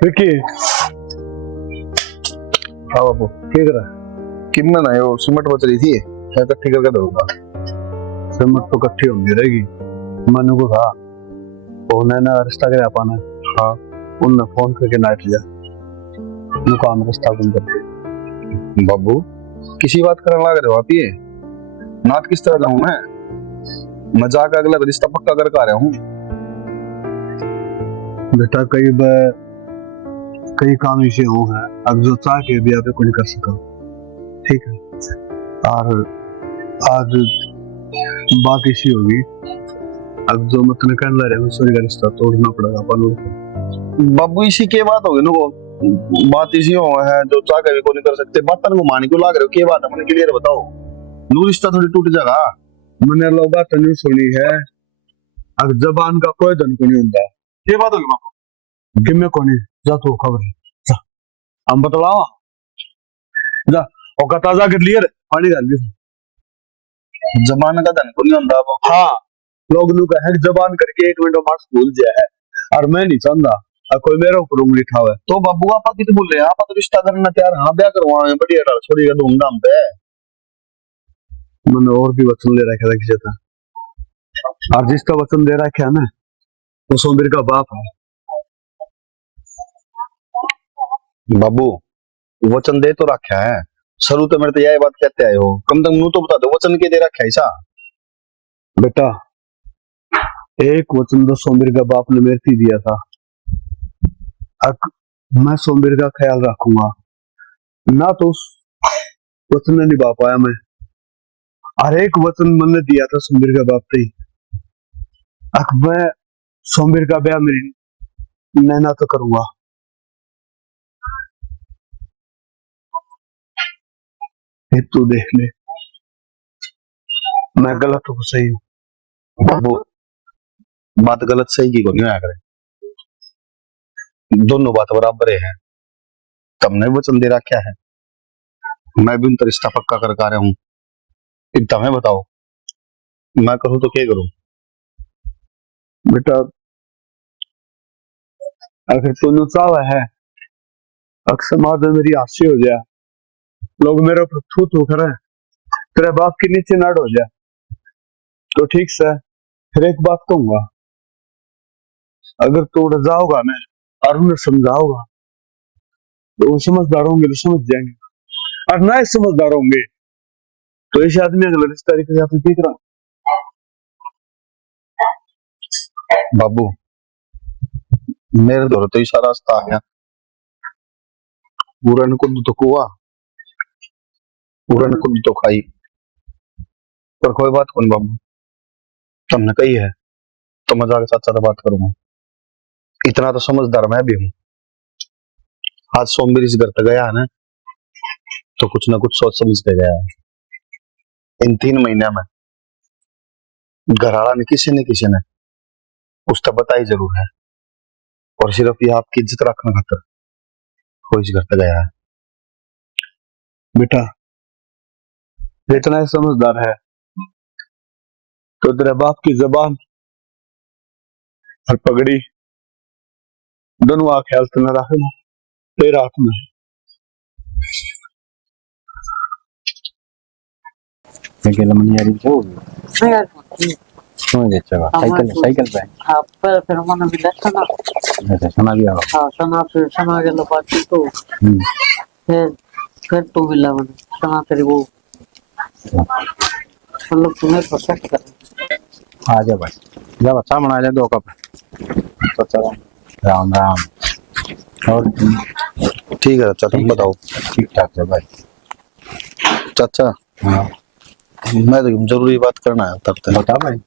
विकी हाँ बाबू क्या कर रहा है? कितना ना वो सीमेंट बच रही थी मैं इकट्ठी करके दूंगा। सीमेंट तो इकट्ठी होंगी रहेगी। मनु को था उन्हें ना रिश्ता कराया पाना। हाँ उनने फोन करके नाइट लिया काम रिश्ता बंद कर दिया। बाबू किसी बात करने लग रहे हो आप ये नाट किस तरह का हूँ मैं जाकर अगला रिश्ता पक्का करके आ रहा हूँ। बेटा कई काम ऐसे हो हैं अब जो चाह के भी आप कोई नहीं कर सका। ठीक है और आज बात ऐसी होगी अब जो मैं तुम्हें कहने लग रहा हूँ सूर्य का रिश्ता तोड़ना पड़ेगा अपन को। बाबू इसी के बात होगी नो बात इसी हो है जो चाह के भी कोई नहीं कर सकते बात को मानी क्यों लाग रहे हो क्या बात है मैंने क्लियर बताओ। नू रिश्ता थोड़ी टूट जाएगा। मैंने लोग बात नहीं सुनी है अब जबान का कोई धन को नहीं होता। ये बात होगी बाबू कि मैं कौन जा तू खबर जा हम बतलाओ जा और ताजा कर लिए पानी डाल दिया जमाने का धन को नहीं होता अब। हाँ लोग नु कहे जबान करके एक मिनट मार्क्स भूल जाए है और मैं नहीं चाहता और कोई मेरे ऊपर उंगली उठावे। तो बाबू आप कितने बोल रहे हैं आप तो रिश्ता करना तैयार हाँ ब्याह करवाए बढ़िया डाल छोड़िएगा धूमधाम पे। मैंने और भी वचन ले रखा था किसी था और जिसका वचन दे रखा है ना वो सोमवीर का बाप है। बाबू वचन दे तो रखा है शुरू तो मेरे तो यही बात कहते आए हो कम से कम नू तो बता दो वचन के दे रखा है ऐसा। बेटा एक वचन तो सोमवीर का बाप ने मेरे को दिया था मैं सोमवीर का ख्याल रखूंगा ना तो उस वचन ने निभा पाया मैं और एक वचन मैंने दिया था सोमवीर का बाप से मैं सोमवीर का ब्याह मेरी नैना तो करूंगा। तू देख ले मैं गलत हूँ सही हूँ। बाबू बात गलत सही की को नहीं आया करे दोनों बात बराबर है। तुमने वचन दे रखा है मैं भी उनका रिश्ता पक्का करके आ रहा हूँ फिर तुम्हें बताओ मैं करूँ तो क्या करूँ। बेटा अगर तूने चाहा है अक्सर समाज में मेरी हास्य हो जाए लोग मेरे ऊपर थू थू करे तेरे बाप के नीचे नाड़ हो जाए तो ठीक से फिर एक बात कहूंगा अगर तू उड़ जाओगा ना और उन्हें समझाओगा तो वो समझदार होंगे तो समझ जाएंगे और ना समझदार होंगे तो ऐसे आदमी अगले रिश्ता के साथ देख रहा। बाबू मेरे दौर तो इशारा रास्ता आ गया पूरन को तो कुआ पूरन को तो खाई पर कोई बात कौन बाबू तुमने कही है तो मैं जाके साथ साथ बात करूंगा। इतना तो समझदार मैं भी हूँ आज सोमवीर इस घर तक गया है ना तो कुछ ना कुछ सोच समझ के गया है। इन 3 महीने में घर वाला ने किसी ने कुछ तो बताई जरूर है और सिर्फ ये आपकी इज्जत रखने खातर वो इस घर तक गया है। बेटा इतना समझदार है तो तेरे बाप की जबान और पगड़ी दोनों का ख्याल तुम्हें रखना तेरा हाथ में। यारी जो समझ अच्छा साइकिल साइकिल पे हाँ फिर मैंने भी देखा ना अच्छा सुना भी आओ हाँ सना फिर सना के बाकी तो फिर तो मिला मैंने सना तेरी वो मतलब तुम्हें पसंद कर आ जा भाई जब अच्छा बना ले 2 कप तो चलो राम राम और ठीक है अच्छा तुम बताओ। ठीक ठाक है भाई चाचा हाँ मैं तो जरूरी बात करना है तब तक बता भाई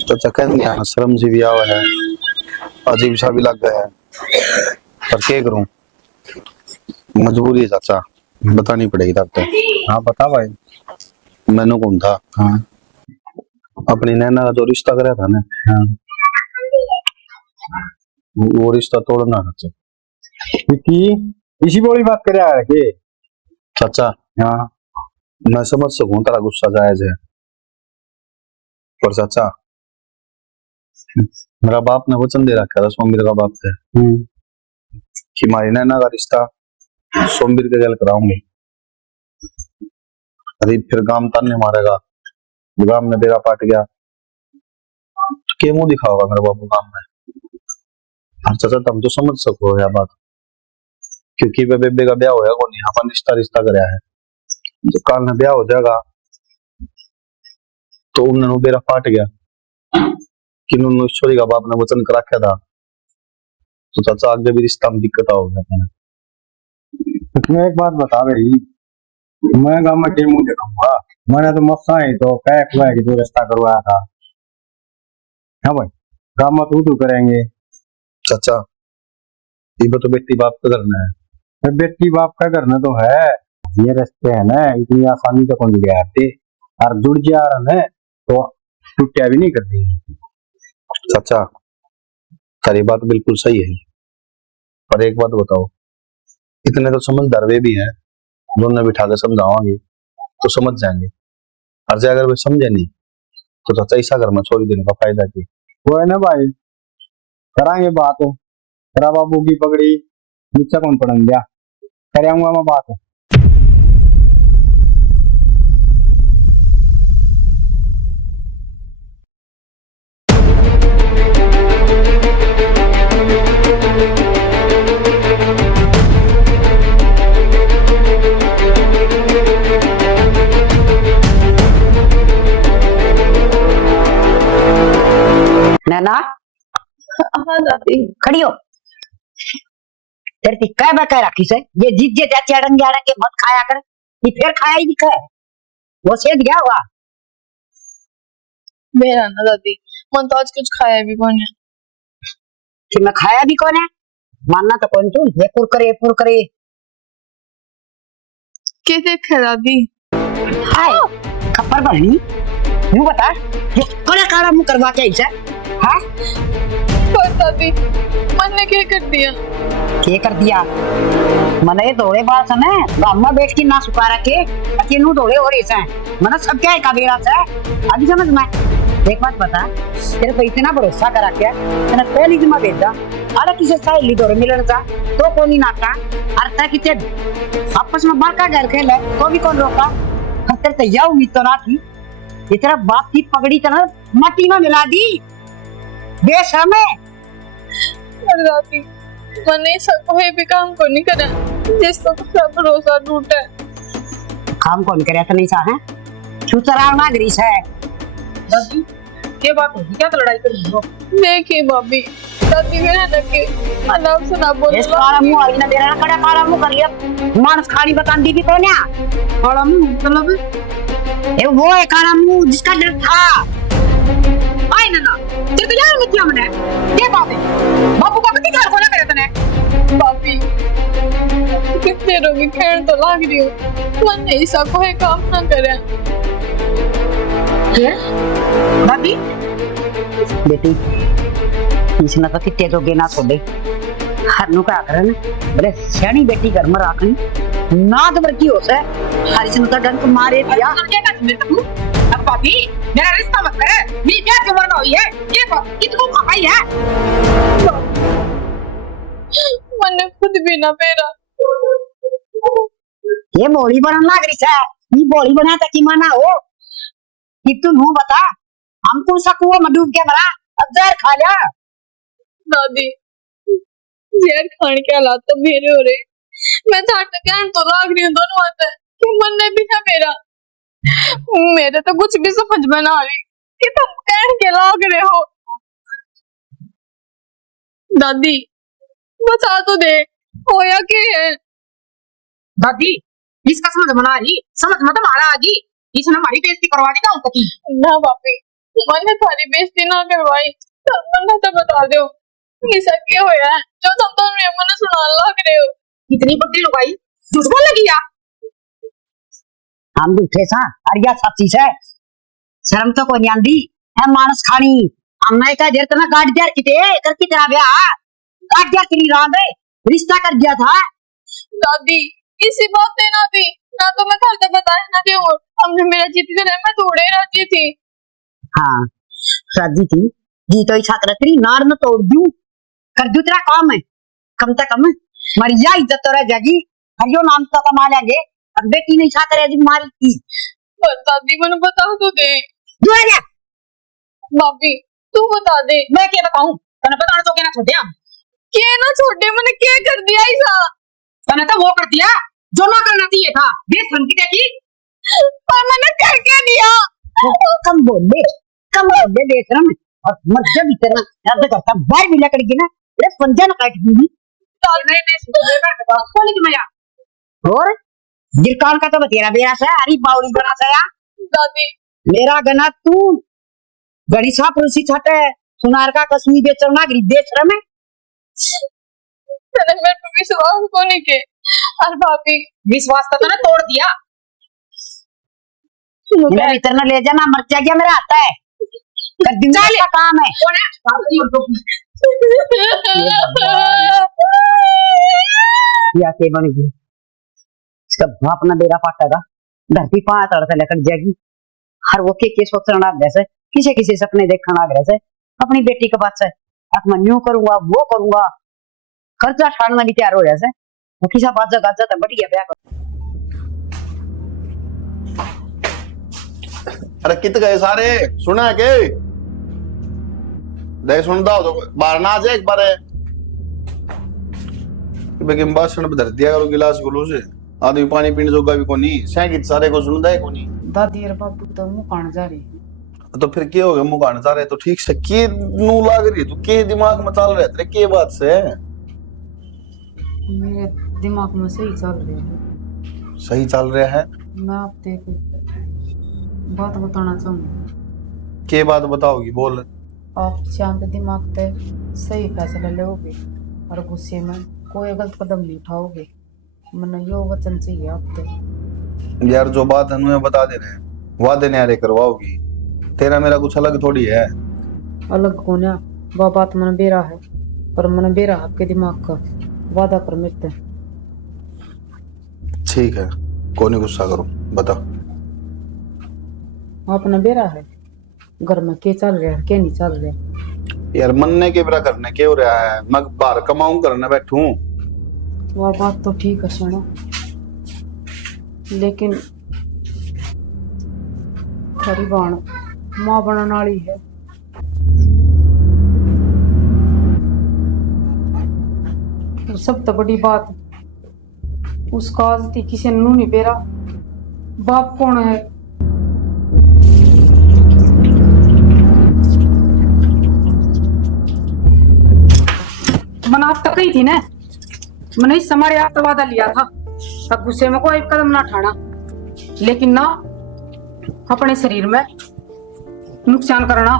चाचा कह दिया शर्म से भी आवा है अजीब सा भी लग गया है पर क्या करूं मजबूरी है चाचा बतानी पड़ेगी तब तक। हाँ बता भाई मैंने कौन था हाँ अपनी नैना का जो रिश्ता कराया था ना हाँ वो रिश्ता तोड़ना चाचा। विकी इसी बोली बात करे आ के चाचा हाँ मैं समझ सकूं तेरा गुस्सा जायज है पर चाचा मेरा बाप ने वचन दे रखा था सोमवीर का बाप से कि मारी नैना का रिश्ता सोमवीर के गल कराऊंगी। अरे फिर गांव ताने मारेगा, गांव में बेरा पाट गया तो के मुंह दिखाओगा मेरे बाबू गांव में। और चाचा तुम तो समझ सको यह बात, क्योंकि वे बेबे का ब्याह होया को नहीं, अपन रिश्ता कराया है। जो काल में ब्याह हो जाएगा तो उन्होंने बेरा पाट गया कि उन्होंने ईश्वरी का बाप ने वचन कर रखा था, तो चाचा आगे भी रिश्ता में दिक्कत आओगे अपने। तुम्हें एक बात बता रही, मैं गाँव में के मुंह दिखाऊंगा? मैंने तो मस्सा ही तो कह हुआ है कि तू रिश्ता करवाया था। हाँ भाई, गाँव में तू करेंगे। चाचा ये तो बेटी बाप का करना है। तो बेटी बाप का करना तो है, ये रिश्ते है ना इतनी आसानी से कौन जुड़े आते, और जुड़ जा रहा है तो टूटिया भी नहीं कर दी। चाचा तारी बात बिल्कुल सही है, पर एक बात बताओ, इतने तो समझदार वे भी हैं, दोनों बिठा के समझावांगे तो समझ जाएंगे। और जे अगर वे समझे नहीं तो चाचा ऐसा घर में छोड़ देने का फायदा की। वो है ना भाई, करांगे बात। तेरा बाबू की पगड़ी नीचे कौन पड़न दिया, करेंगा मैं बात। नैना हाँ दादी। खड़ी हो। तेरे ती कह बकह रखी से ये जीत जे चाची अड़ंगे अड़ंगे मत खाया कर, ये फिर खाया ही दिखा है वो सेध गया हुआ। मेरा ना दादी, मन तो आज कुछ खाया भी कौन है। कि मैं खाया भी कौन है, मानना तो कौन तू, ये पुर करे क्या देखे दादी? हाय खप्पर बहनी, यूं बता ये कड़ा काड़ा मुंह करवा के ऐसा हाँ? पर दादी मन ने क्या कर दिया? क्या कर दिया? मने दौड़े बात है ना, गामा बैठ के ना सुखा रखे अकेलू दौड़े हो रही है, मने सब क्या है कबीरा से अभी समझ में। एक बात बता, तेरे पे इतना भरोसा करा क्या मैंने पहली जमा भेजा, अरे किसी सहेली दौड़े मिलने था तो कौन ही नाता, अर्था किते आपस में बार का गैर खेल है तो भी कौन रोका। तेरे तो यह उम्मीद तो ना थी, इतना बाप की पगड़ी तरह मट्टी में मिला दी बेशर्म है। पर दादी मैंने सब कोई भी काम को नहीं करा जिस तो सब भरोसा टूटा है। काम कौन करे तो नहीं चाहे चुचरा ना ग्रीस है। दादी क्या बात होगी, क्या तो लड़ाई कर रही हो? देखिए भाभी, दादी मेरा लगे अनाप से ना बोल। इस काला मुंह आई ना मेरा कड़ा काला मुंह कर लिया, मानस खानी बता दी भी कौन है? काला मुंह मतलब ये वो है काला मुंह जिसका डर था। आई ना तेरे को यार मिथ्या मन है ये बात है, बापू का कितनी गाल खोला करे तने। भाभी कितने रोगी खेल तो लाग रही हो, मन ऐसा कोई काम ना करे। भाभी बेटी इसने तो कितने जोगे ना छोड़े, हर नु का करन बड़े सियानी बेटी घर में राखनी ना तो बरकी हो से हर इसने तो डंक मारे दिया। अब भाभी मेरा रिश्ता मत करे, मेरी प्यार की वरना हुई है ये कितनों खाई है। मैंने खुद भी ना पेरा। ये बोली बनन लाग रही है, ये बोली बना तक की माना हो कि तू नु बता हम तो सकुओ में डूब के मरा, अब जहर खा जा। दादी जहर खाने के हालात तो मेरे हो रहे, मैं तो कहन तो लाग रही हूँ दोनों हाथ तुम मन ने भी ना मेरा, मेरे तो कुछ भी समझ में ना आ रही कि तुम कहन के लाग रहे हो। दादी बता तो दे होया क्या है? दादी इसका समझ में आ रही, समझ में तो मारा आगी, इसने हमारी बेइज्जती करवा दी गांव की। ना बापी मैंने थारी बेइज्जती ना करवाई, तब तो बता दो ऐसा क्या होया है जो तुम दोनों मन सुना लग रहे हो। इतनी बड़ी लुगाई झूठ बोल लगी या हम झूठे सा अरिया सच्ची से शर्म तो कोई नहीं आंदी है मानस खानी। हमने का जर तना गाड़ दिया किते कर की तरह ब्याह काट दिया कि रात है रिश्ता कर दिया था। दादी इसी बात ने ना दी ना तो मैं घर से बताया ना दे, हमने मेरा जीत कर मैं थोड़े राजी थी। हाँ राजी थी जी तो इच्छा कर तेरी नाड़ न तोड़ दूं, कर दूं तेरा काम है। कम से कम मरिया इज्जत तो रह जाएगी, हरियो नाम तो कमा लेंगे। अब बेटी ने इच्छा करे जी मारी थी। पर दादी मैंने बता तो दे। दूर जा। भाभी तू बता दे। मैं क्या बताऊं, तने बताना तो क्या ना छोड़िया, के ना छोटे मैंने क्या कर दिया ऐसा? तने तो वो कर दिया जो ना करना चाहिए था। बेशरम की देखी, पर मैंने कर क्या दिया? कम बोले बेशरम। और मत इतना दर्द करता बाहर भी लकड़ी ना ये पंजा न काट दूंगी। नहीं सुन बोली तुम्हें यार। और गिरकान का तो बतेरा बेरा से अरे बाउरी बना से यार दादी मेरा गना तू गणिसा पुरुषी छटे सुनार का कसमी बेचना बेच रहा मैं तने मेरे पे विश्वास को नहीं के। और भाभी विश्वास तो तने तोड़ दिया। मेरा भीतर न ले जाना मर जाएगा मेरा आता है कर दिन का काम है। कौन है? या के बनेगी इसका बाप ना बेरा पाटेगा, धरती पांच तड़ से लकड़ जाएगी। हर वो के सोचना जैसे किसी किसी सपने देखना जैसे अपनी बेटी के पास से अब मैं न्यू करूंगा वो करूंगा, खर्चा छाड़ना भी तैयार हो जैसे वो किसा बाजा गाजा तो बढ़िया ब्याह कर। अरे कित गए सारे, सुना के दे सुनता हो तो बाहर ना आ जाए एक बार बेकिम बासन पे धर दिया करो गिलास गुलो से। आदमी पानी पीने जोगा भी कोनी सैकिट सारे को सुनदा है कोनी। दादी और बाबू तो मुंह कान जा रही। तो फिर क्या हो गया मुंह कान सारे तो ठीक से के नू लाग रही तू के दिमाग में चल रहे तेरे के बात से मेरे दिमाग में सही चल रही है। सही चल रहा है। मैं आपसे एक बात बताना चाहूंगी। के बात बताओगी बोल। आप शांत दिमाग से सही फैसला लोगे और गुस्से में कोई गलत कदम नहीं उठाओगे। मैंने यो वचन चाहिए आपसे। यार जो बात हमें बता दे रहे हैं वादे न्यारे करवाओगी, तेरा मेरा कुछ अलग थोड़ी है। अलग कौन है? वह बात मैंने बेरा है पर मैंने बेरा आपके दिमाग का वादा कर मिलते। ठीक है कोई नहीं गुस्सा करो बता। आपने बेरा है घर में क्या चल रहा है क्या नहीं चल रहा। यार मनने के बिना करने के हो रहा है, मैं बाहर कमाऊं करने बैठूं। वह बात तो ठीक है सुनो, लेकिन थारी बाण मां बनने वाली है। और सब तो बड़ी बात उसका आदती किसी ने नहीं बेरा। बाप कौन है? मैंने आप तो कही थी ना, मैंने इस समारे आप तो वादा लिया था तब गुस्से में कोई कदम ना उठाना, लेकिन ना अपने शरीर में नुकसान करना।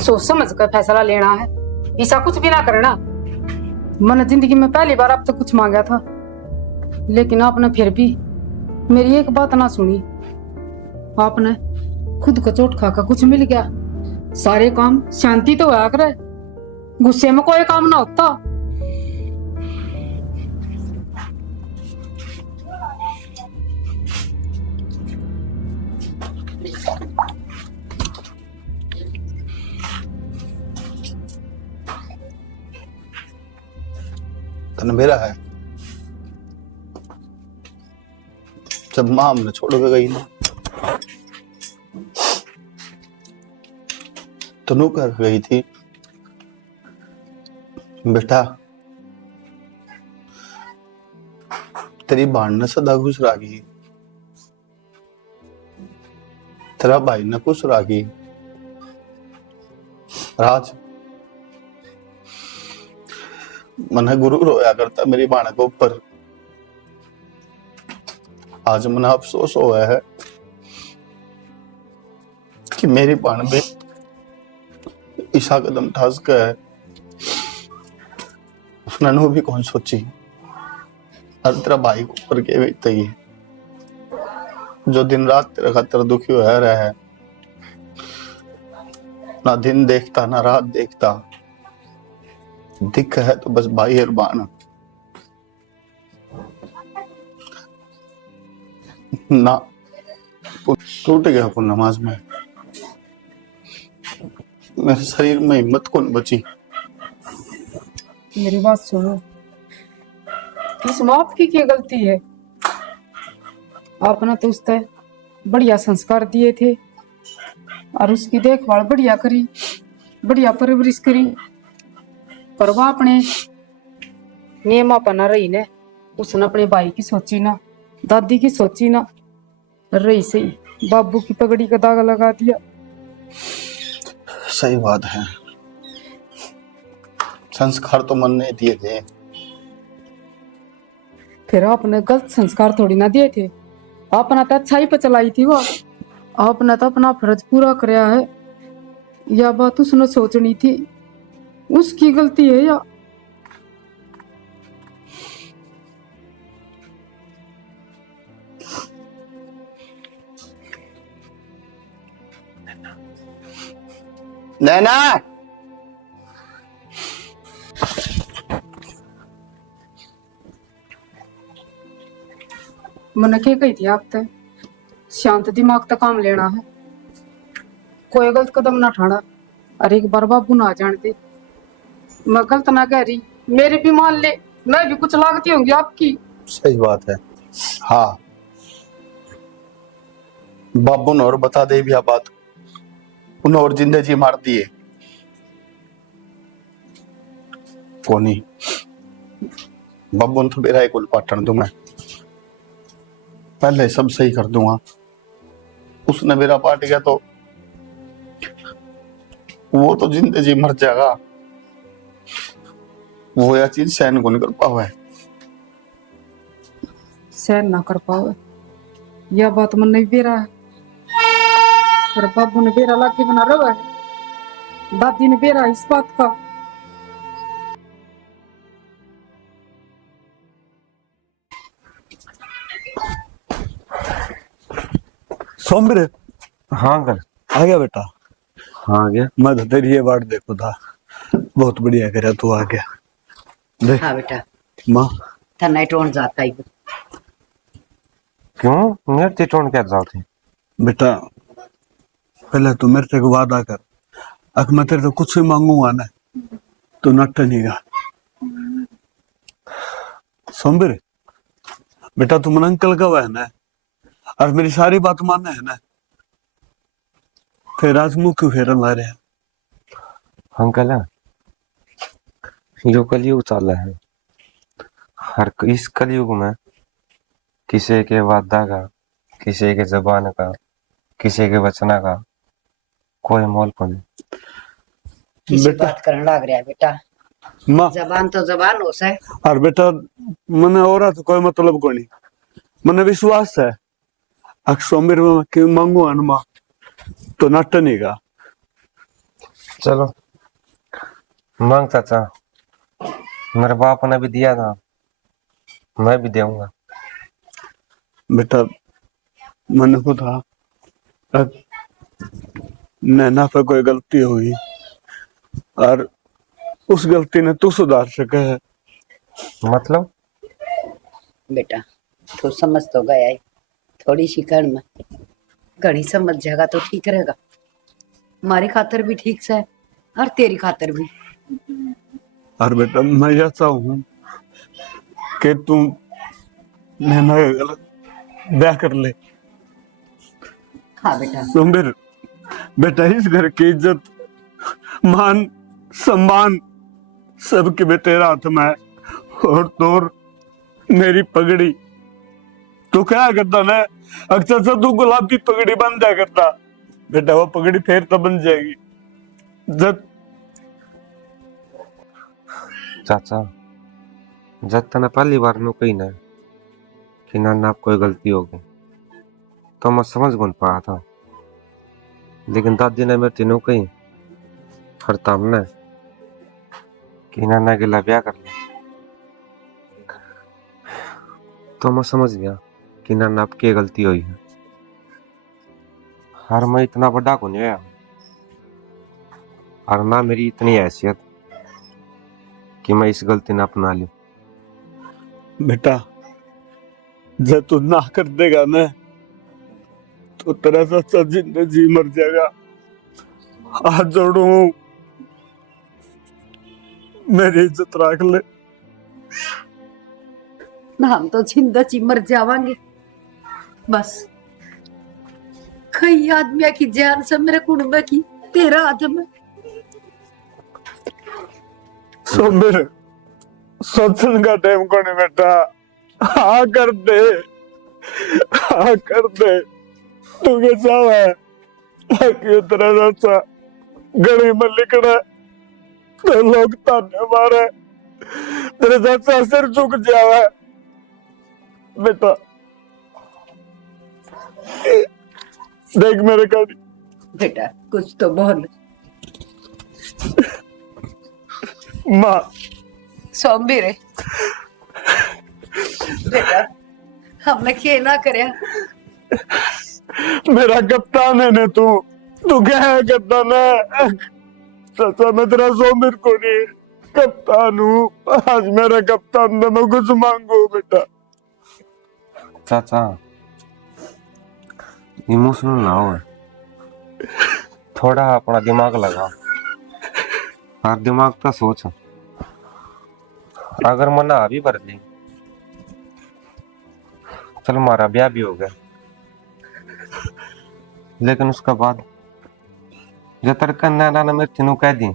सोच समझ कर फैसला लेना है, ऐसा कुछ भी ना करना। मैंने जिंदगी में पहली बार आप तो कुछ मांगा था, लेकिन आपने फिर भी मेरी एक बात ना सुनी। आपने खुद को चोट खाकर कुछ मिल गया। सारे काम शांति तो होया करे, गुस्से में कोई काम ना होता। तन मेरा है जब मां हमने छोड़ के गई ना तो नू कर गई थी बेटा तेरी बाण ने सदा खुश रागी, तेरा भाई ने खुश रागी। राज मन गुरु रोया करता मेरी बाण के ऊपर, आज मन अफसोस हुआ है कि मेरी बाण भी ईशा कदम ठास का है। उसने नो भी कौन सोची और तेरा भाई को ऊपर के बीतता ही जो दिन रात तेरे खातिर दुखी होया रहा है, ना दिन देखता ना रात देखता, दिख है तो बस भाई और बाण ना। टूट गया अपन नमाज में मेरे शरीर में हिम्मत कौन बची। मेरी बात सुनो, इसमें आपकी क्या गलती है? आपने तो उससे बढ़िया संस्कार दिए थे और उसकी देखभाल बढ़िया करी, बढ़िया परवरिश करी, पर वह अपने नियम अपना रही ने। उसने अपने भाई की सोची ना, दादी की सोची ना, रही सही बाबू की पगड़ी का दाग लगा दिया। सही बात है, संस्कार तो मन ने दिए थे। फिर आपने गलत संस्कार थोड़ी ना दिए थे, आपने तो अच्छाई पे चलाई थी वो। आपने तो अपना फर्ज पूरा कराया है, या बात उसने सोचनी थी, उसकी गलती है या? नैना, मैंने क्या कही थी आप तक, शांत दिमाग तक काम लेना है, कोई गलत कदम ना उठाना। अरे एक बार बाबू ना जानते, मैं गलत ना कह रही, मेरी भी मान ले, मैं भी कुछ लागती होंगी आपकी। सही बात है। हाँ, बाबू ने और बता दे भी आ बात, उन्हें और जिंदगी मार दिए कोनी। बाबू ने तो मेरा एक उल्पाटन दूं, मैं पहले सब सही कर दूंगा। उसने मेरा पाट गया तो वो तो जिंदगी मर जाएगा, वो यह चीज सहन को नहीं कर पावे। सहन ना कर पाओ, यह बात मन नहीं बेरा है, पर बाबू ने बेरा लाके बना रहा है, दादी ने बेरा इस बात का। सोमरे, हाँ अंकल। आ गया बेटा? हाँ आ गया। मैं तो तेरी ये बात देखो था, बहुत बढ़िया करे तू आ गया। देख हाँ बेटा, माँ, थन्ना टोन जाता ही। क्यों मेरे ते टोन क्या जाते? बेटा पहले तू मेरे से वादा कर, अगर मैं तेरे से कुछ भी मांगूंगा ना तो नट नहीं। सोमबीर बेटा, तू मन अंकल का है ना, और मेरी सारी बात मानना है ना, फिर आज मुंह क्यों फेरन ला रहे हैं? अंकल यो कलयुग चल रहा है, हर इस कलयुग में किसी के वादा का, किसी के जबान का, किसी के वचना का कोई मोल को नहीं। किसी बेटा बात करने लग रहा है बेटा, माँ, जबान तो जबान हो से। और बेटा मने और तो कोई मतलब को नहीं, मने विश्वास है अगर सोमबीर में क्यों मांगूंगा ना माँ तो नट नहीं का। चलो मांग चाचा, मेरे बाप ने भी दिया था, मैं भी दूंगा। बेटा मैंने को था नैना पे कोई गलती हुई और उस गलती ने तू सुधार सके है। मतलब बेटा तू समझ तो गया है, थोड़ी सी कर में घनी समझ जाएगा तो ठीक रहेगा, हमारी खातर भी ठीक से और तेरी खातर भी। और बेटा मैं यह चाहूँ कि तू नैना का गलत ब्याह कर ले। हाँ बेटा। सोमबीर बेटा, इस घर की इज्जत, मान, सम्मान सबके में तेरा हाथ में है, और तोर मेरी पगड़ी तू क्या करता ना, अक्सर से तू गुलाबी पगड़ी बन जाया करता बेटा, वो पगड़ी फिर तो बन जाएगी जब। चाचा जब तने पहली बार नु कही ना कि नाना आप कोई गलती होगी तो मैं समझ गुन पाया था, लेकिन दादी ने मेरे तीनों कही फिर तमने कि नाना के लिए ब्याह कर ले, तो मैं समझ गया कि नाना आपकी गलती हुई है। हर मैं इतना बड़ा को नहीं हुआ और ना मेरी इतनी हैसियत कि मैं इस गलती ने अपना लूं। बेटा जब तू ना कर देगा ना तो तेरा सच्चा जिंदगी मर जाएगा, हाथ जोड़ू, मेरी इज्जत रख ले। हम तो जिंदा ची मर जावांगे बस। कई आदमिया की जान से मेरे कुटुंब की तेरा हाथ में। सोमेर सोचने का टाइम को नहीं बेटा। हाँ कर दे, हाँ कर दे। तू कैसा है कि तेरा जैसा गली में लिखना तो लोग ताने मारे, तेरे जैसा सिर झुक जावा बेटा। देख मेरे कड़ी बेटा कुछ तो बोल। माँ सौंबी रे बेटा, हमने क्या ना करया। मेरा कप्तान है ने तू क्या है कप्तान है? चाचा मैं तेरा सोमिर को नहीं कप्तान हूँ। आज मेरा कप्तान ने मैं कुछ मांगू बेटा। चाचा इमोशनल ना हो, थोड़ा अपना दिमाग लगा और दिमाग का सोच। अगर मन अभी भर ली, चल हमारा ब्याह भी हो गया, लेकिन उसके बाद जो तरकन नैना ने मेरे तीनों कह दी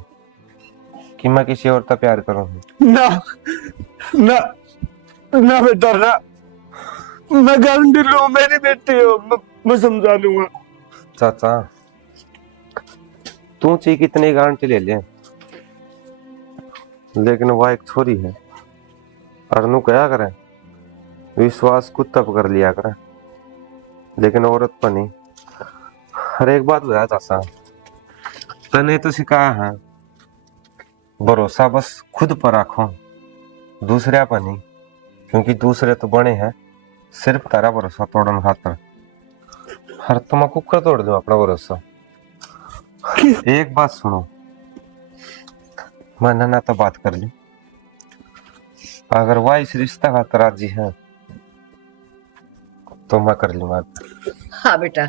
कि मैं किसी और का प्यार करूँ। ना ना ना बेटा ना, मैं गारंटी लूं, मेरी बेटी हो, मैं समझा लूंगा। चाचा तू ची कितनी गारंटी ले ले, लेकिन वह एक छोरी है और नू क्या करे, विश्वास कुत्ता कर लिया करे, लेकिन औरत पर नहीं। हर एक बात बता चाचा, तने तो सिखाया है भरोसा बस खुद पर रखो, दूसरे पर नहीं, क्योंकि दूसरे तो बने हैं सिर्फ तारा भरोसा तोड़न खातर। हर तुम कुकर तोड़ दो अपना भरोसा। एक बात सुनो, मैं ना तो बात कर ली, अगर वह इस रिश्ता खातर राजी है तो मैं कर लूंगा। हाँ बेटा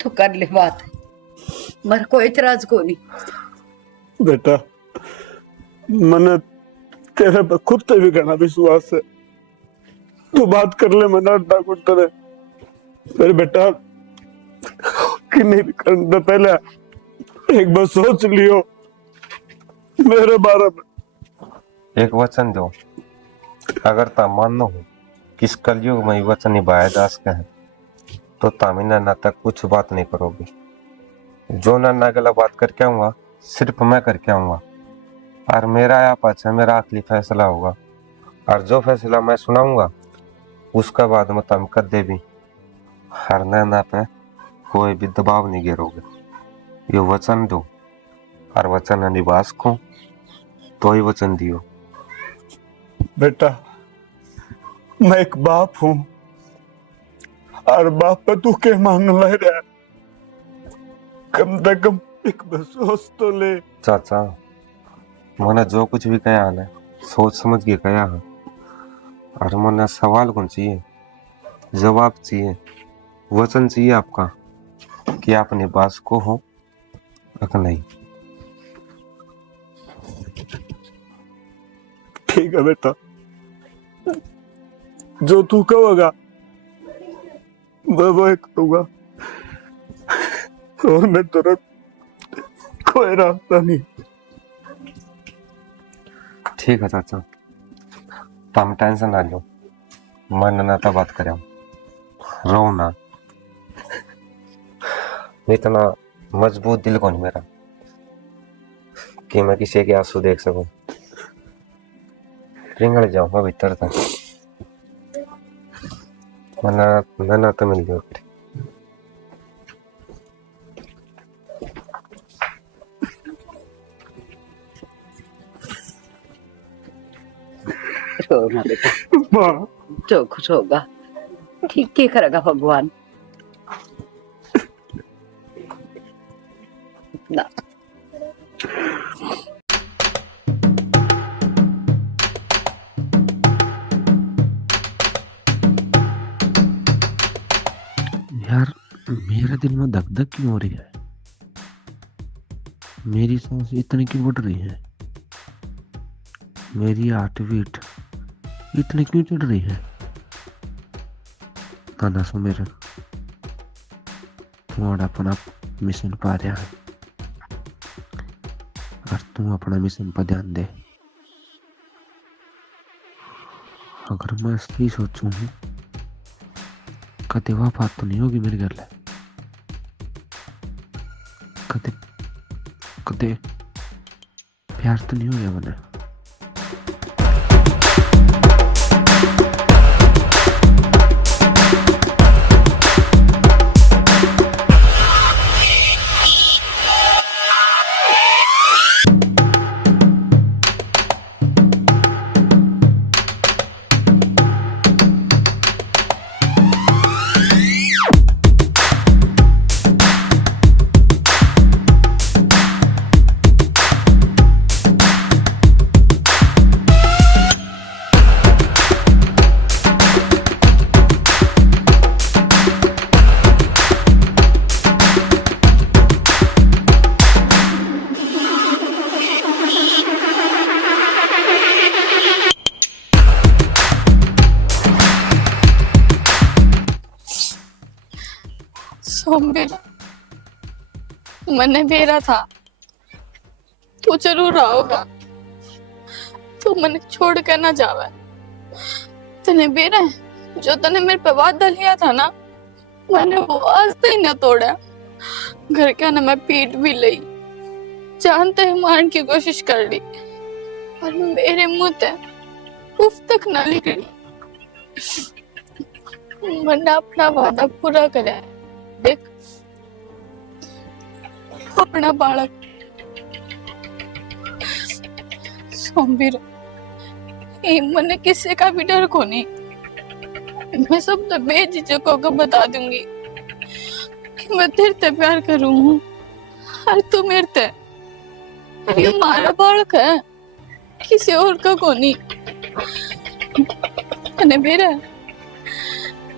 तू कर ले बात, मर कोई इतराज को नहीं। बेटा मैंने तेरे पर खुद से भी करना विश्वास है, तू बात कर ले, मैं डरता कुछ तेरे फिर बेटा कि नहीं करने पहले एक बार सोच लियो मेरे बारे में। एक वचन दो, अगर ता मानो हो कि इस कलयुग में वचन निभाया जा सके है तो तामी नाना तक कुछ बात नहीं करोगे। जो नाना गला बात करके आऊंगा सिर्फ मैं करके आऊंगा, और मेरा या पाछा मेरा आखिरी फैसला होगा, और जो फैसला मैं सुनाऊंगा उसका बाद में तुम कदे भी हर नाना पे कोई भी दबाव नहीं गिरोगे। ये वचन दो, और वचन निभास को तो ही वचन दियो। बेटा मैं एक बाप हूं, और बाप पे तू के मान ले रहा, कम से कम एक बार सोच तो ले। चाचा मैंने जो कुछ भी कहा है ना सोच समझ के कहा है, और मैंने सवाल कौन चाहिए, जवाब चाहिए, वचन चाहिए आपका कि आप निवास को हो या नहीं। ठीक है बेटा, जो तू कहोगा मैं वो करूंगा, और मैं तुरंत कोई रास्ता नहीं। ठीक है चाचा, तुम टेंशन ना लो, मैं नाना तो बात करें, रो ना, इतना मजबूत दिल कौन मेरा कि मैं किसी के आंसू देख सकूं। रिंगड़ जाऊंगा भीतर तक, नाना तो मिल गया। रोना बेटा, माँ जो कुछ होगा ठीक ही करेगा भगवान ना। यार मेरे दिल में धक धक क्यों हो रही है? मेरी सांस इतनी क्यों बढ़ रही है? मेरी हार्ट बीट इतनी क्यों चढ़ रही है? ना सुमेर, तू अपना मिशन पा रहा है और तू अपना मिशन पर ध्यान दे। अगर मैं सही सोचूं कदे वफात तो नहीं होगी मेरे घर ले, कदे कदे प्यार तो नहीं हो गया मैंने। सोमवीर, मैंने बेरा था तू जरूर आओगा, तू मैंने छोड़ कर ना जावे। तने बेरा जो तने मेरे पे वादा लिया था ना, मैंने वो आज तक न तोड़ा। घर के ना मैं पीट भी ली, जानते ही मारने की कोशिश कर ली, पर मेरे मुंह ते उफ तक ना निकली। मैंने अपना वादा पूरा करा। देख अपना बालक सोमवीर, मैंने किसी का भी डर को नहीं। मैं सब तो बेझिझक होकर बता दूंगी कि मैं तेरे से प्यार करूं हूं और तू मेरे से। ये हमारा बालक है, किसी और का को नहीं। मैंने मेरा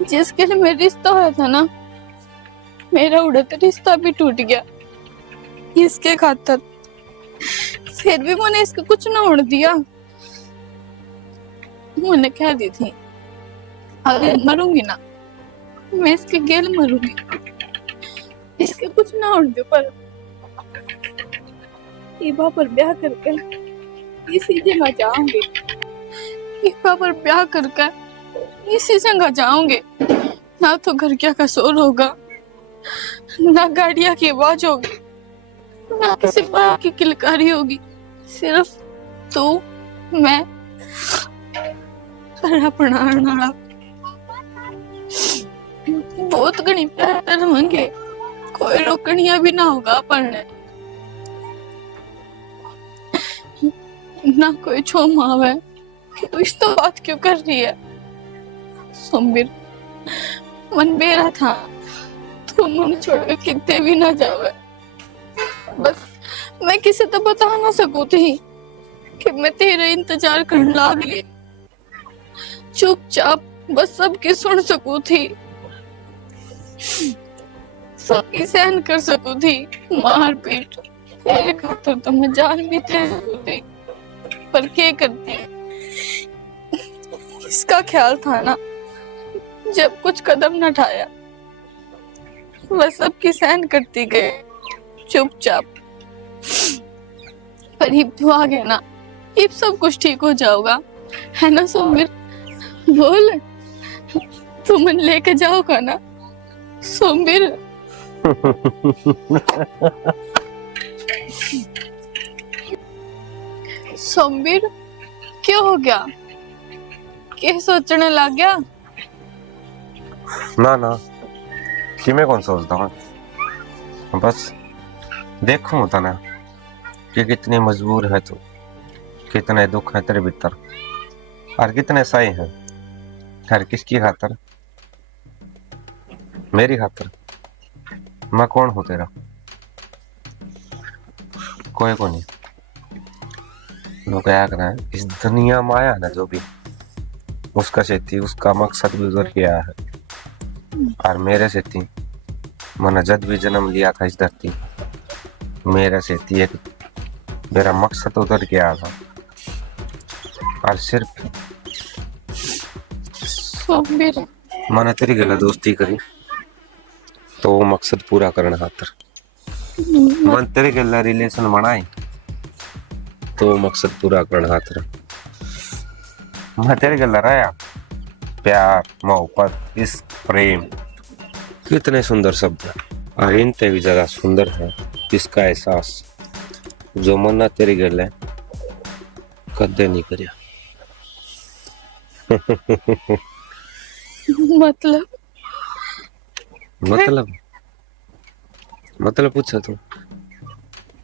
जिसके लिए मेरा रिश्ता हुआ था ना, मेरा उड़ता रिश्ता भी टूट गया इसके खातर। फिर भी मैंने इसका कुछ ना उड़ दिया। मैंने कह दी थी अगर मरूंगी ना, मैं इसके गेल मरूंगी, इसके कुछ ना उड़ दो। पर ईबा पर ब्याह करके इसी जगह जाऊंगी, ईबा पर ब्याह करके इसी जगह जाऊंगे। ना तो घर क्या का शोर होगा, ना गाड़ियां की आवाज होगी, ना किसी बात की किलकारी होगी। सिर्फ तू, मैं और अपना नाला। बहुत घनी प्यार होंगे, कोई रोकनिया भी ना होगा अपन ने, ना कोई छोम आवे कि तू इस तो बात क्यों कर रही है। सोमवीर, मन बेरा था तू मुझे छोड़कर कितने भी ना जावे। बस मैं किसी तो बता ना सकूं थी कि मैं तेरा इंतजार करने लगी, चुपचाप बस सबकी सुन सकूं थी, सबकी सहन कर सकूं थी। मार पीट तेरे खातर तो मैं जान भी दे सकूं थी, पर क्या करती। इसका ख्याल था ना, जब कुछ कदम न उठाया बस सबकी सहन करती गए चुपचाप। पर अब तू आ गया ना, अब सब कुछ ठीक हो जाएगा, है ना सोमवीर? बोल, तू मन लेके जाओगा ना सोमवीर? सोमवीर, क्या हो गया? क्या सोचने लग गया? ना ना, कि मैं कौन सोचता हूँ, बस देखूं तना कि कितनी मजबूर है तू, कितने दुख है तेरे भीतर और कितने सही हैं। हर किसकी खातर? मेरी खातर। मैं कौन हूँ तेरा? कोई को नहीं। लोग क्या कर रहे हैं इस दुनिया में आया ना, जो भी उसका से थी, उसका मकसद गुजर के आया है। और मेरे से थी, मैंने जब भी जन्म लिया था इस धरती, मेरे से थी एक मेरा मकसद उधर गया था और सिर्फ सोमवीर मैंने तेरी गला दोस्ती करी तो वो मकसद पूरा करना खातर मन तेरे गला रिलेशन बनाए तो वो मकसद पूरा करना खातर मैं तेरे गला रहा प्यार मोहब्बत इश्क प्रेम कितने सुंदर शब्द हैं और इनते भी ज्यादा सुंदर है इसका एहसास जो मन्ना तेरी गल है कदे नहीं करया मतलब मतलब पूछा तू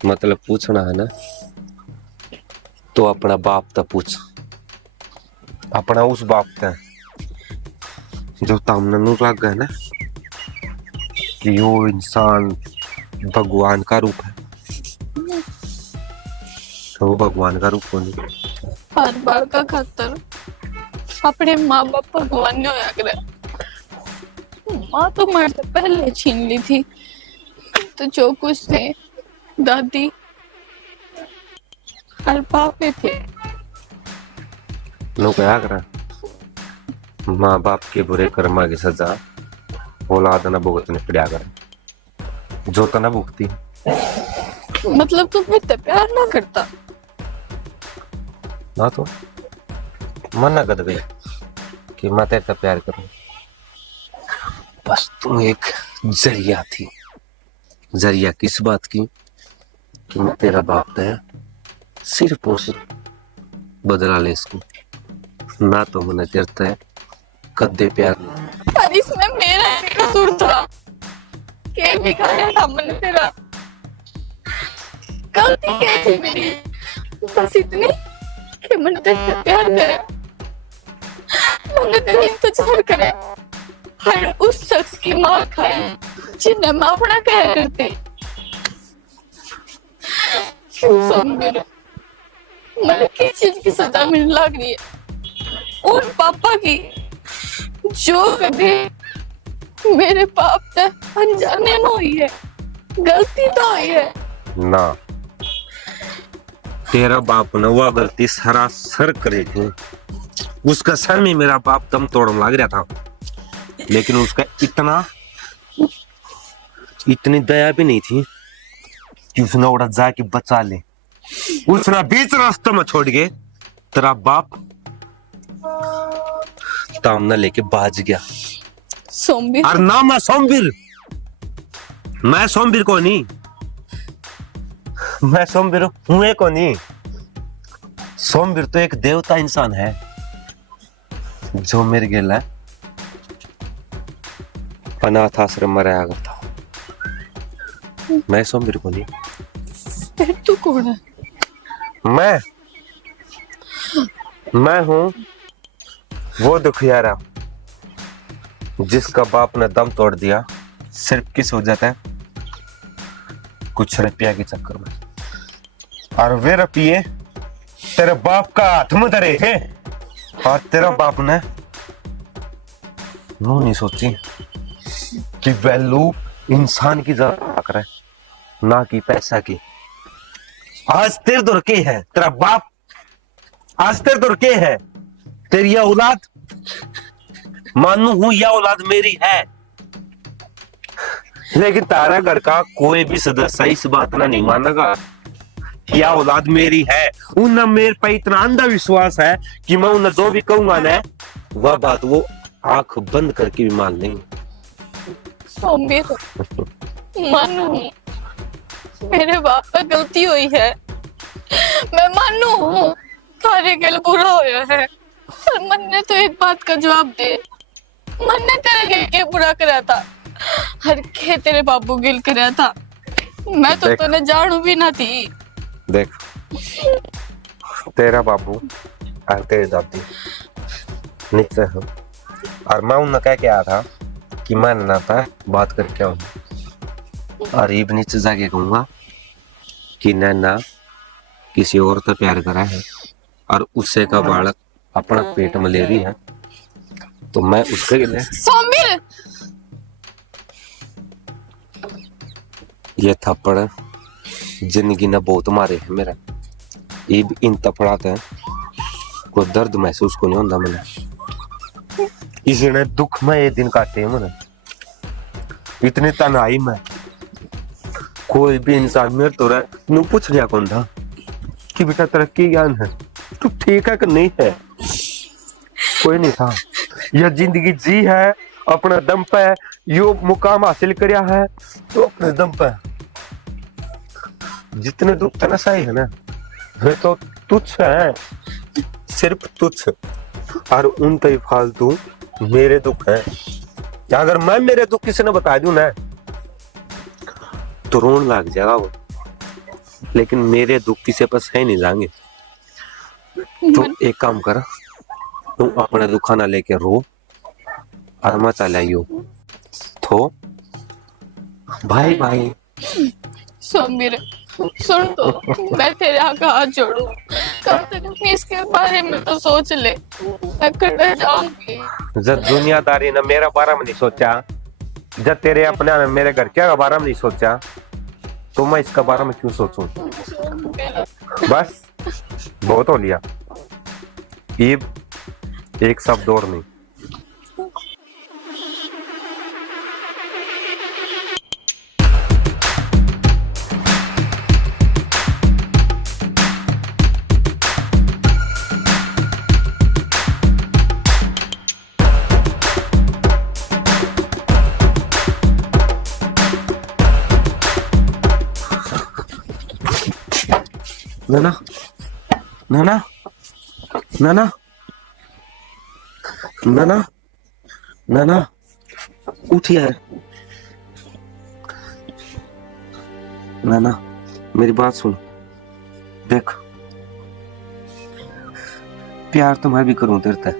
मतलब पूछना है ना तो अपना बाप तक पूछ अपना उस बाप तक जो तामने नूर लग गया ना कि वो इंसान भगवान का रूप है तो वो भगवान का रूप कौन है हर बार का खातर अपने माँ बाप भगवान ने होया करे। माँ तो मर से पहले छीन ली थी तो जो कुछ थे दादी और बाप में थे। नो क्या करा माँ बाप के बुरे कर्मा की सजा औलाद न भुगतने पड़ा कर जो तो न भुगती मतलब तुम इतना प्यार ना करता ना तो मन न कर गई कि मैं तेरे से प्यार करूं बस तुम एक जरिया थी जरिया किस बात की कि मैं तेरा बाप है सिर्फ और सिर्फ बदला ले इसको ना तो मैंने तेरता है कद्दे प्यार नहीं पर इसमें मेरा एक कसूर था के भी खाया था मैंने तेरा गलती क्या थी मेरी बस इतनी कि मैंने तेरे से प्यार करा मैंने तेरा इंतजार करा हर उस शख्स की मार खाई जिन्हें मैं अपना कहा करती क्यों समझ मैंने किस चीज की सजा मिलने लग रही है उन पापा की जो कभी मेरे पाप से अनजाने में हुई है गलती तो हुई है ना तेरा बाप ने वह गलती सरासर करी थी उसका सर में मेरा बाप दम तोड़ने लग रहा था लेकिन उसका इतनी दया भी नहीं थी कि उसने उड़ा जाके बचा ले उसने बीच रास्ते में छोड़ के तेरा बाप तामना लेके भाज गया सोमवीर और ना मैं सोमवीर को नहीं मैं सोमवीर हूँ को नहीं सोमवीर तो एक देवता इंसान है जो मेरे गिल है अनाथ आश्रम में रहा करता मैं सोमवीर को नहीं फिर तू कौन है मैं हूं वो दुखियारा जिसका बाप ने दम तोड़ दिया सिर्फ किस वजह से कुछ रुपया के चक्कर में और वे रुपये तेरे बाप का हाथ में धरे थे और तेरा बाप ने नो नहीं सोची कि वैल्यू इंसान की ज्यादा करे ना कि पैसा की आज तेरे दौर के है तेरा बाप आज तेरे दौर के है तेरी यह औलाद मानू हूं यह औलाद मेरी है लेकिन तारा घर का कोई भी सदस्य इस बात ना नहीं मानेगा यह औलाद मेरी है उन मेरे पे इतना अंधा विश्वास है कि मैं उन्हें जो भी कहूंगा ना वह बात वो आंख बंद करके भी मान लेंगे सोमवीर मानू मेरे बाप का गलती हुई है मैं मानू हूँ थारे गल बुरा होया है पर मन ने तो एक बात का जवाब दे मन ने तेरे गिल के बुरा करा था हर के तेरे बाबू गिल करा था मैं तो तूने जानू भी ना थी देख तेरा बाबू और तेरी दादी नीचे हो और मैं उन्हें कह के आया था कि मैं ना था बात करके आऊँ और ये नीचे जाके कहूंगा कि नैना किसी और से प्यार करा है और उससे का बालक अपना पेट में ले रही है तो मैं उसके लिए सोमवीर ये थप्पड़ जिंदगी ने बहुत मारे है मेरा, ये भी इन तफड़ाते हैं कोई दर्द महसूस को नहीं होता मैंने। इसने दुख में ये दिन काटे हैं मैंने, इतनी तन्हाई में कोई भी इंसान मेरे तो नू पूछ लिया कौन था कि बेटा तरक्की ज्ञान है, तू ठीक है कि नहीं है, कोई नहीं था। यह जिंदगी जी है अपने दम पे, यो मुकाम हासिल करया है तो अपने दम पे। जितने दुख तना सही है ना वे तो तुच्छ है, सिर्फ तुच्छ, और उन तय फालतू मेरे दुख है। अगर मैं मेरे दुख किसी ने बता दूं ना तो रोन लग जाएगा वो, लेकिन मेरे दुख किसी पर सही नहीं जाएंगे। तो एक काम कर, तुम अपने दुखाना लेके रो और मैं चला आइयो तो भाई भाई। सोमीर सुन तो, मैं तेरे आगे हाथ जोड़ू, कम से कम इसके बारे में तो सोच ले, मैं कटक जाऊंगी। जब दुनियादारी ने मेरा बारे में नहीं सोचा, जब तेरे अपने ने मेरे घर के बारे में नहीं सोचा, तो मैं इसका बारे में क्यों सोचूं? बस बहुत हो लिया, ये एक शब्द और नहीं। नाना नाना नाना नाना नाना उठ यार। नाना मेरी बात सुन, देख प्यार तो मैं भी करूं तेरे से,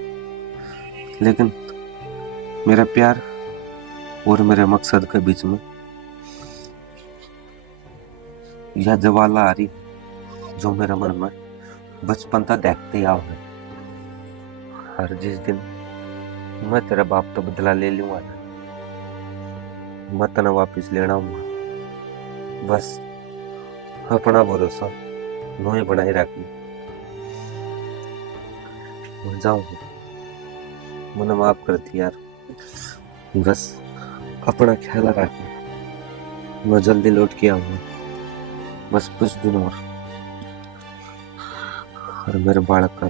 लेकिन मेरा प्यार और मेरे मकसद के बीच में यह जवाला आ रही जो मेरे मन में बचपन तक देखते आओ है। हर जिस दिन मैं तेरा बाप तो बदला ले लूंगा, मैं तना वापिस लेना हूँ। बस अपना भरोसा नोए बनाए रखी, जाऊंगा, मैंने माफ कर दिया यार। बस अपना ख्याल रखी, मैं जल्दी लौट के आऊंगा, बस कुछ दिन और मेरे बालक का